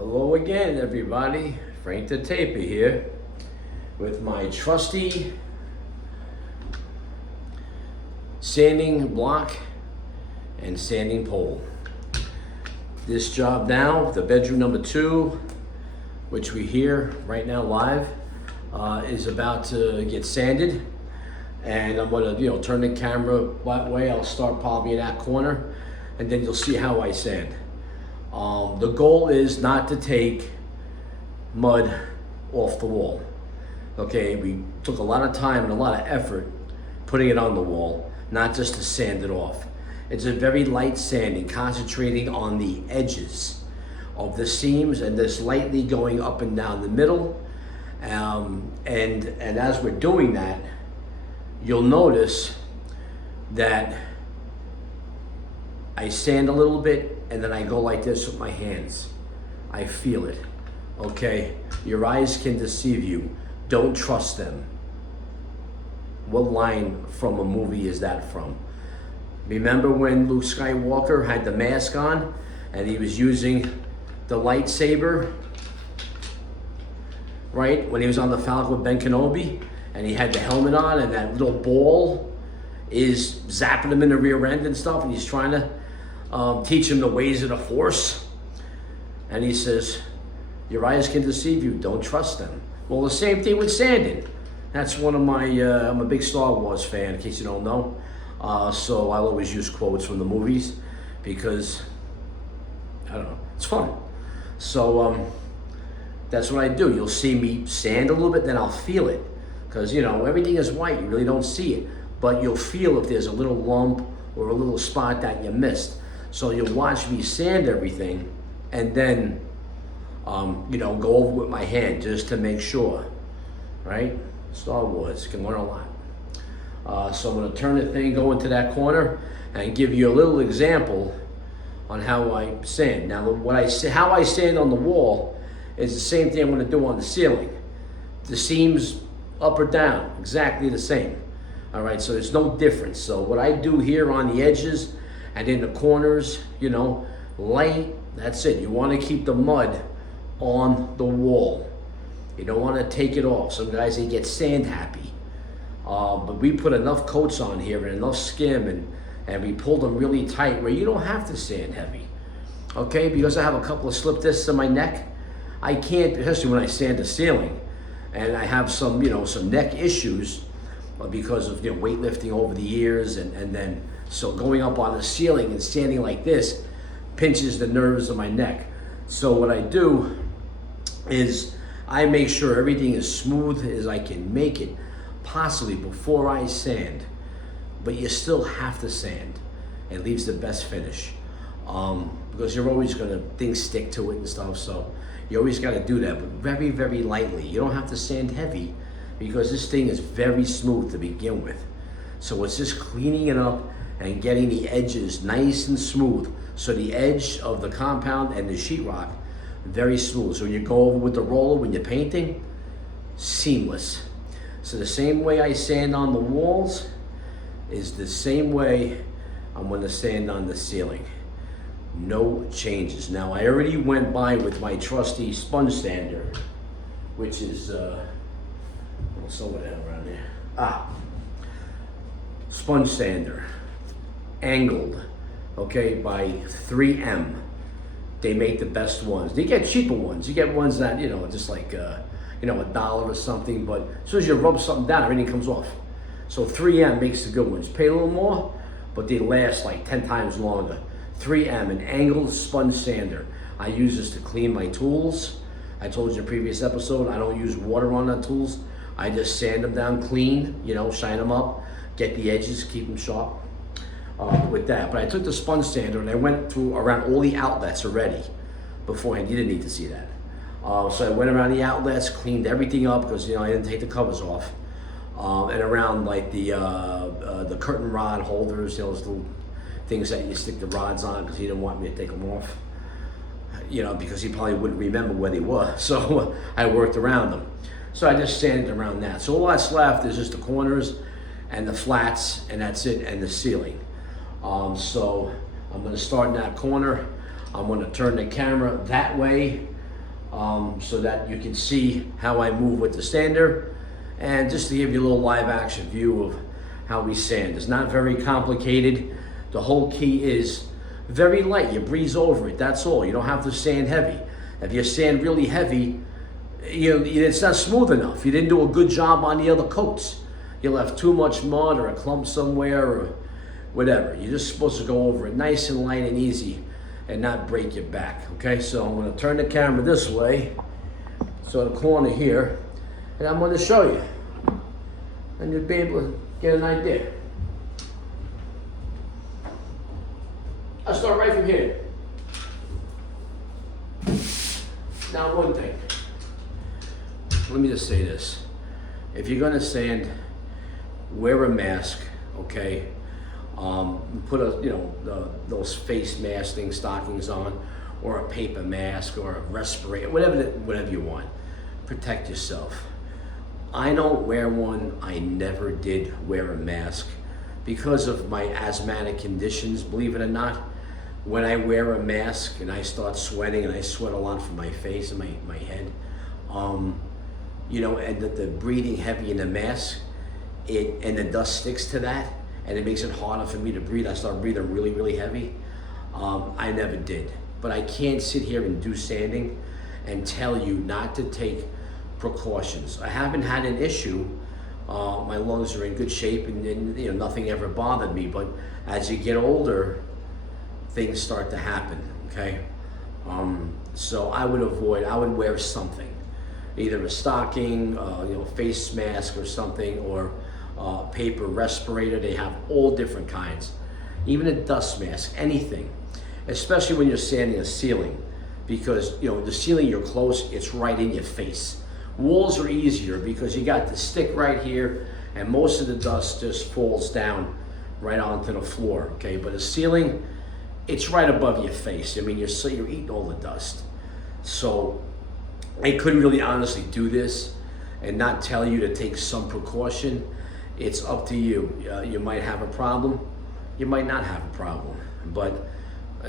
Hello again, everybody. Frank the Taper here with my trusty sanding block and sanding pole. This job now, the bedroom number 2, which we hear right now live, is about to get sanded. And I'm gonna, turn the camera that way. I'll start probably in that corner, and then you'll see how I sand. The goal is not to take mud off the wall. Okay, we took a lot of time and a lot of effort putting it on the wall, not just to sand it off. It's a very light sanding, concentrating on the edges of the seams and just lightly going up and down the middle. And as we're doing that, you'll notice that I sand a little bit and then I go like this with my hands. I feel it, okay? Your eyes can deceive you. Don't trust them. What line from a movie is that from? Remember when Luke Skywalker had the mask on and he was using the lightsaber, right? When he was on the Falcon with Ben Kenobi and he had the helmet on and that little ball is zapping him in the rear end and stuff, and he's trying to teach him the ways of the Force. And he says, your eyes can deceive you, don't trust them. Well, the same thing with sanding. That's one of my, I'm a big Star Wars fan, in case you don't know. So I'll always use quotes from the movies because, I don't know, it's fun. So that's what I do. You'll see me sand a little bit, then I'll feel it. Because, everything is white, you really don't see it. But you'll feel if there's a little lump or a little spot that you missed. So you'll watch me sand everything and then, go over with my hand just to make sure, right? Star Wars, you can learn a lot. So I'm gonna turn the thing, go into that corner and give you a little example on how I sand. Now, how I sand on the wall is the same thing I'm gonna do on the ceiling. The seams up or down, exactly the same. All right, so there's no difference. So what I do here on the edges and in the corners, light, that's it. You wanna keep the mud on the wall. You don't wanna take it off. Some guys, they get sand happy. But we put enough coats on here and enough skim and we pull them really tight where you don't have to sand heavy. Okay, because I have a couple of slip discs in my neck, I can't, especially when I sand the ceiling, and I have some, some neck issues because of weightlifting over the years, and then so going up on the ceiling and standing like this pinches the nerves of my neck. So what I do is I make sure everything is smooth as I can make it, possibly before I sand. But you still have to sand. It leaves the best finish, because you're always things stick to it and stuff. So you always got to do that, but very, very lightly. You don't have to sand heavy because this thing is very smooth to begin with. So it's just cleaning it up and getting the edges nice and smooth. So the edge of the compound and the sheetrock, very smooth. So when you go over with the roller when you're painting, seamless. So the same way I sand on the walls is the same way I'm gonna sand on the ceiling. No changes. Now I already went by with my trusty sponge sander, which is, what's over there around here? Sponge sander, angled, okay, by 3M. They make the best ones. They get cheaper ones. You get ones that, just like, $1 or something, but as soon as you rub something down, everything comes off. So 3M makes the good ones. Pay a little more, but they last like 10 times longer. 3M, an angled sponge sander. I use this to clean my tools. I told you in a previous episode, I don't use water on the tools. I just sand them down clean, shine them up, get the edges, keep them sharp with that. But I took the sponge sander and I went through around all the outlets already beforehand. You didn't need to see that. So I went around the outlets, cleaned everything up because I didn't take the covers off, and around like the curtain rod holders, those little things that you stick the rods on because he didn't want me to take them off, because he probably wouldn't remember where they were. So I worked around them. So I just sanded around that. So all that's left is just the corners and the flats, and that's it, and the ceiling. So I'm going to start in that corner. I'm going to turn the camera that way so that you can see how I move with the sander, and just to give you a little live action view of how we sand. It's not very complicated. The whole key is very light. You breeze over it, that's all. You don't have to sand heavy. If you sand really heavy, it's not smooth enough. You didn't do a good job on the other coats. You left too much mud or a clump somewhere or whatever. You're just supposed to go over it nice and light and easy and not break your back, okay? So I'm gonna turn the camera this way, so the corner here, and I'm gonna show you. And you'll be able to get an idea. I'll start right from here. Now, one thing. Let me just say this. If you're gonna sand, wear a mask, okay? Put those face mask thing, stockings on, or a paper mask, or a respirator, whatever you want. Protect yourself. I don't wear one. I never did wear a mask because of my asthmatic conditions, believe it or not. When I wear a mask and I start sweating, and I sweat a lot from my face and my head, and the breathing heavy in the mask, and the dust sticks to that, and it makes it harder for me to breathe. I start breathing really, really heavy. I never did. But I can't sit here and do sanding and tell you not to take precautions. I haven't had an issue. My lungs are in good shape, and nothing ever bothered me. But as you get older, things start to happen, okay? So I would wear something. Either a stocking, face mask or something, or paper respirator. They have all different kinds. Even a dust mask, anything. Especially when you're sanding a ceiling, because the ceiling, you're close, it's right in your face. Walls are easier because you got the stick right here, and most of the dust just falls down right onto the floor, okay? But a ceiling, it's right above your face. I mean, you're eating all the dust. So I couldn't really honestly do this and not tell you to take some precaution. It's up to you. You might have a problem. You might not have a problem. But,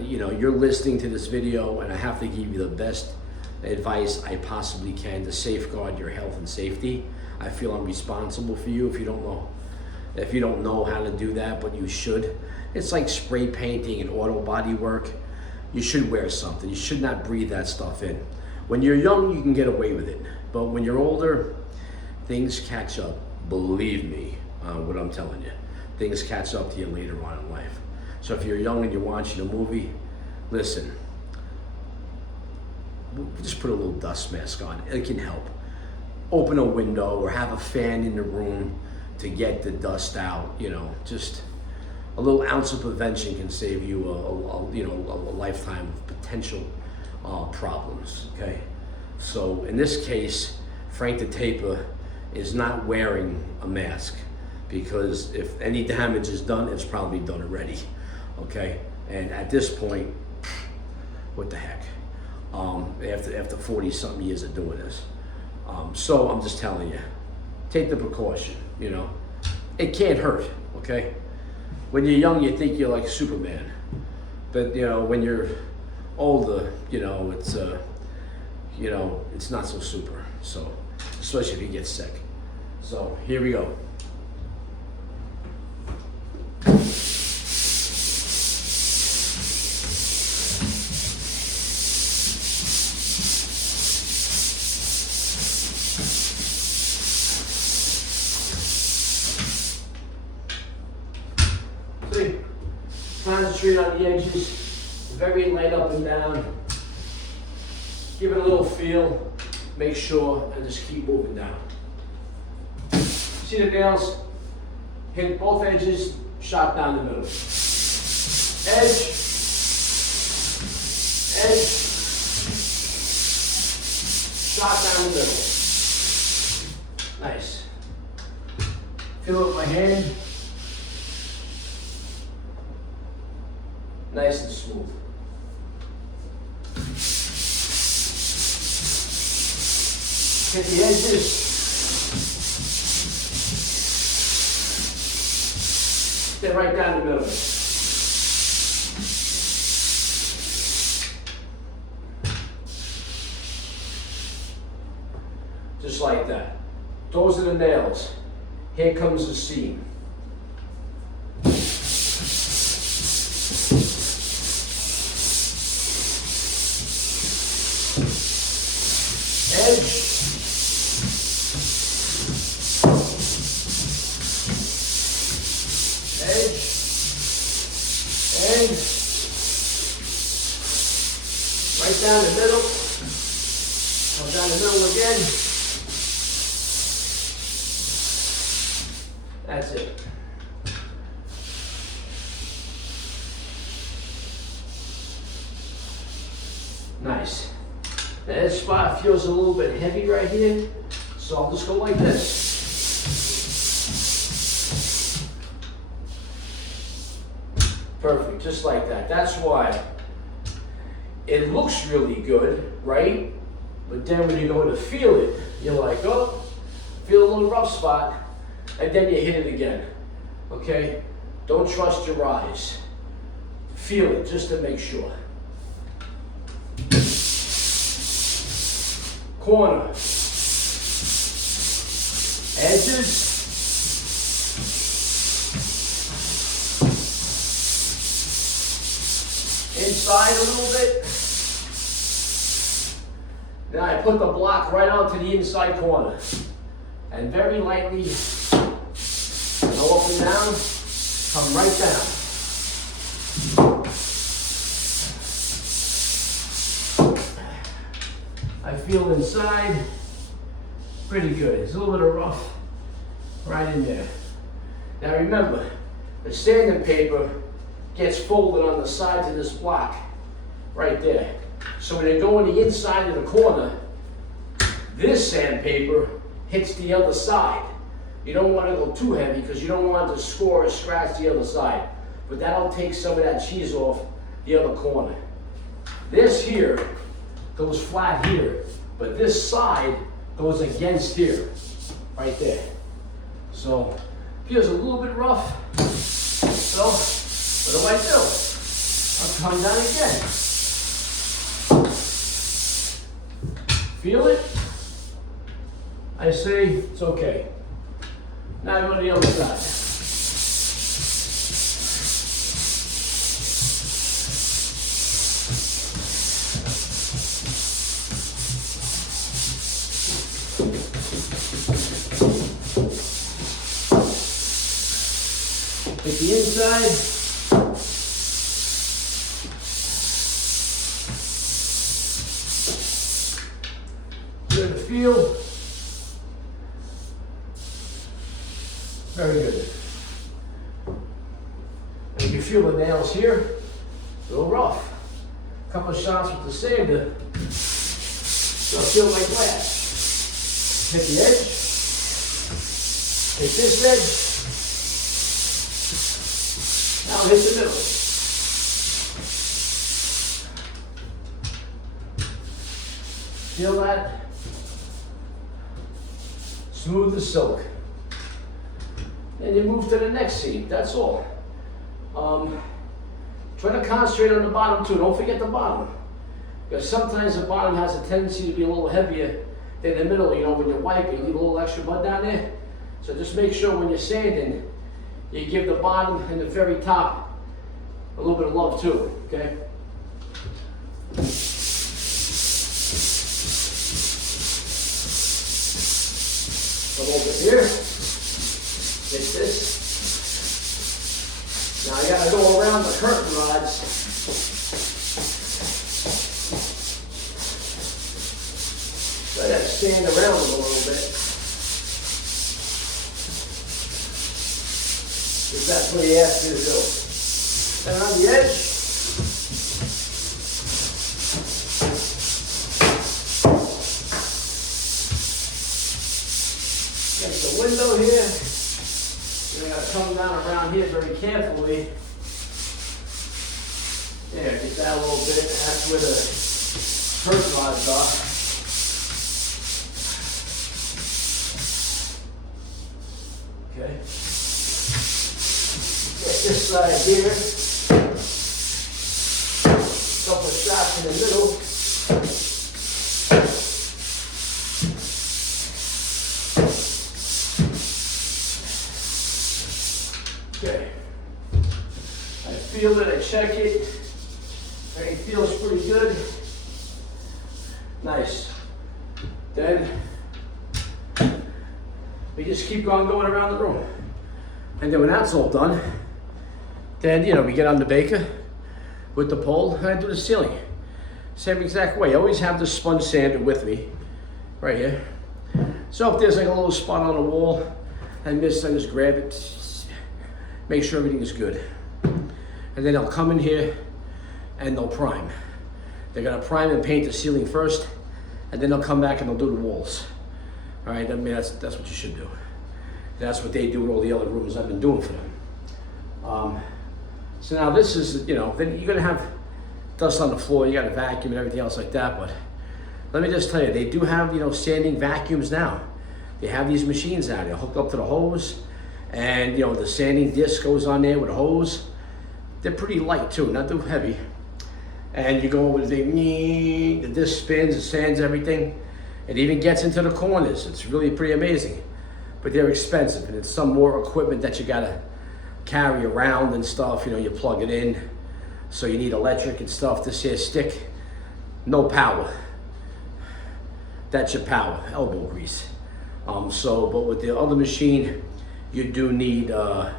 you're listening to this video, and I have to give you the best advice I possibly can to safeguard your health and safety. I feel I'm responsible for you if you don't know how to do that, but you should. It's like spray painting and auto body work. You should wear something. You should not breathe that stuff in. When you're young, you can get away with it. But when you're older, things catch up. Believe me, what I'm telling you. Things catch up to you later on in life. So if you're young and you're watching a movie, listen, just put a little dust mask on. It can help. Open a window or have a fan in the room to get the dust out. Just a little ounce of prevention can save you a lifetime of potential problems, okay? So in this case, Frank the Taper is not wearing a mask, because if any damage is done, it's probably done already, okay? And at this point, what the heck? After 40-something years of doing this. So I'm just telling you, take the precaution, It can't hurt, okay? When you're young, you think you're like Superman. But, when you're older, it's not so super. So, especially if you get sick. So, here we go. See, concentrate on the edges, very light up and down. Give it a little feel, make sure, and just keep moving down. See the nails? Hit both edges, shot down the middle. Edge, edge, shot down the middle. Nice. Feel it with my hand. Nice and smooth. Hit the edges. Stay right down the middle. Just like that. Those are the nails. Here comes the seam. Edge. Edge. And right down the middle. Come down the middle again. That's it. Nice. Now this spot feels a little bit heavy right here, so I'll just go like this. Perfect, just like that. That's why it looks really good, right? But then when you go to feel it, you're like, oh, feel a little rough spot, and then you hit it again, okay? Don't trust your eyes. Feel it just to make sure. Corner. Edges. Inside a little bit. Now I put the block right onto the inside corner. And very lightly go up and down, come right down. I feel inside pretty good. It's a little bit of rough right in there. Now remember, the sanding paper gets folded on the sides of this block right there. So when you go on the inside of the corner, this sandpaper hits the other side. You don't want to go too heavy because you don't want to score or scratch the other side. But that'll take some of that cheese off the other corner. This here goes flat here, but this side goes against here, right there. So, feels a little bit rough. So, what do I do? I'll come down again. Feel it? I say, it's okay. Now I go to the other side. Hit the inside. Good feel. Very good. And you can feel the nails here, a little rough. A couple of shots with the sander, they'll feel like glass. Hit the edge, hit this edge, now hit the middle. Feel that? Smooth as silk. And you move to the next seam, that's all. Try to concentrate on the bottom too, don't forget the bottom. Because sometimes the bottom has a tendency to be a little heavier than the middle, you know, when you wipe, you leave a little extra mud down there. So just make sure when you're sanding, you give the bottom and the very top a little bit of love too, okay? Come over here. Hit this. Now I gotta go around the curtain rods. So I gotta stand around them a little bit. Because that's what he asked me to do. And on the edge. Against the window here. You're going to come down around here very carefully. There, get that a little bit. That's where the curtain rods are. Okay. Get this side here. Couple of shots in the middle. check it. It feels pretty good. Nice. Then we just keep going around the room. And then when that's all done, then, you know, we get on the baker with the pole and I do the ceiling. Same exact way. I always have the sponge sander with me, right here. So if there's like a little spot on the wall I miss, I just grab it, make sure everything is good. And then they'll come in here and they'll prime. They're gonna prime and paint the ceiling first, and then they'll come back and they'll do the walls. All right, I mean, that's what you should do. That's what they do with all the other rooms I've been doing for them. So now this is, you know, then you're gonna have dust on the floor, you gotta vacuum and everything else like that, but let me just tell you, they do have, you know, sanding vacuums now. They have these machines out there hooked up to the hose, and, you know, the sanding disc goes on there with a hose. They're pretty light too, not too heavy. And you go over the disc spins, it sands everything. It even gets into the corners. It's really pretty amazing. But they're expensive, and it's some more equipment that you gotta carry around and stuff. You know, you plug it in, so you need electric and stuff. This here stick, no power. That's your power, elbow grease. But with the other machine, you do need to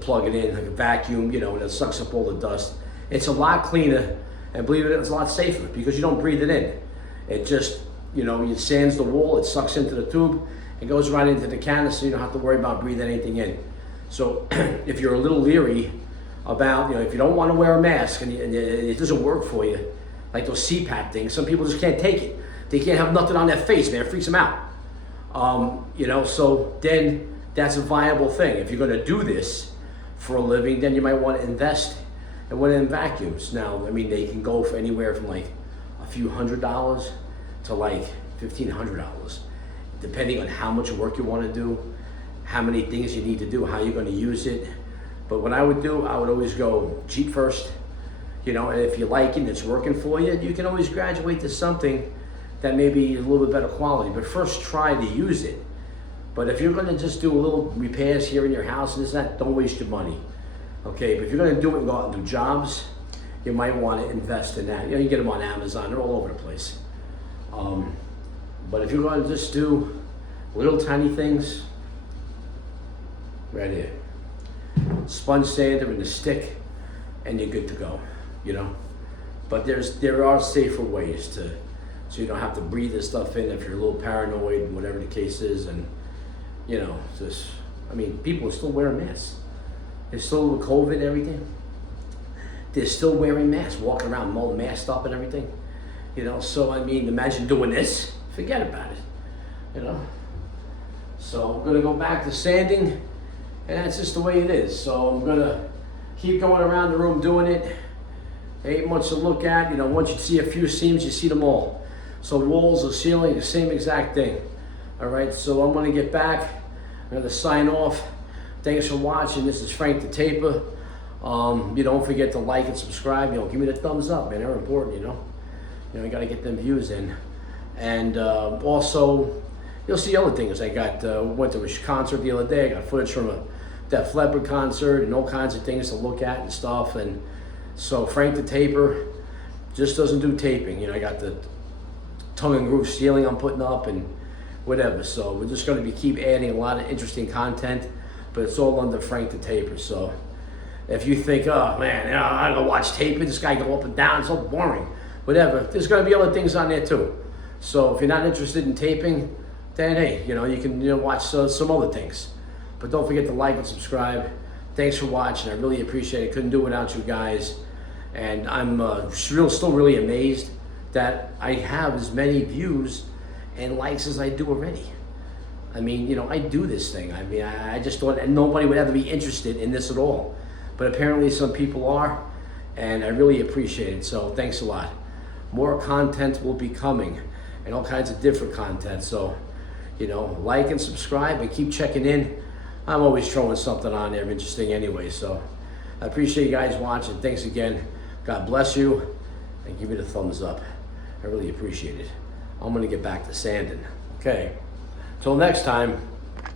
plug it in, like a vacuum, you know, and it sucks up all the dust. It's a lot cleaner, and believe it, it's a lot safer because you don't breathe it in. It just, you know, it sands the wall, it sucks into the tube, it goes right into the canister, so you don't have to worry about breathing anything in. So if you're a little leery about, you know, if you don't want to wear a mask and it doesn't work for you, like those CPAP things, some people just can't take it. They can't have nothing on their face, man, it freaks them out. You know, so then that's a viable thing. If you're gonna do this for a living, then you might want to invest in one of them vacuums. Now, I mean, they can go for anywhere from like a few $100s to like $1,500, depending on how much work you want to do, how many things you need to do, how you're going to use it. But what I would do, I would always go cheap first, you know, and if you like it and it's working for you, you can always graduate to something that may be a little bit better quality, but first try to use it. But if you're gonna just do a little repairs here in your house and this and that, don't waste your money, okay? But if you're gonna do it and go out and do jobs, you might wanna invest in that. You know, you get them on Amazon, they're all over the place. But if you're gonna just do little tiny things, right here, sponge sander and the stick, and you're good to go, you know? But there are safer ways to, so you don't have to breathe this stuff in if you're a little paranoid, whatever the case is, and you know, just, I mean, people are still wearing masks. They're still with COVID and everything. They're still wearing masks, walking around all masked up and everything. You know, so I mean, imagine doing this, forget about it, you know? So I'm gonna go back to sanding, and that's just the way it is. So I'm gonna keep going around the room doing it. There ain't much to look at, you know, once you see a few seams, you see them all. So walls or ceiling, the same exact thing. All right, so I'm gonna get back. I'm gonna sign off. Thanks for watching. This is Frank the Taper. You don't forget to like and subscribe. You know, give me the thumbs up, man. They're important, you know. You know, you gotta get them views in. And also, you'll see other things. I got went to a concert the other day. I got footage from a Def Leppard concert and all kinds of things to look at and stuff. And so Frank the Taper just doesn't do taping. You know, I got the tongue and groove ceiling I'm putting up and whatever. So we're just going to keep adding a lot of interesting content, but it's all under Frank the Taper. So if you think, oh man, you know, I don't watch taping, this guy go up and down, it's so boring, whatever, there's going to be other things on there too. So if you're not interested in taping, then hey, you know, you can, you know, watch some other things. But don't forget to like and subscribe. Thanks for watching. I really appreciate it. Couldn't do it without you guys. And I'm still really amazed that I have as many views and likes as I do already. I mean, you know, I do this thing. I mean, I just thought nobody would ever be interested in this at all. But apparently some people are, and I really appreciate it. So thanks a lot. More content will be coming, and all kinds of different content. So, you know, like and subscribe and keep checking in. I'm always throwing something on there interesting anyway. So I appreciate you guys watching. Thanks again. God bless you, and give me the thumbs up. I really appreciate it. I'm gonna get back to sanding. Okay, till next time.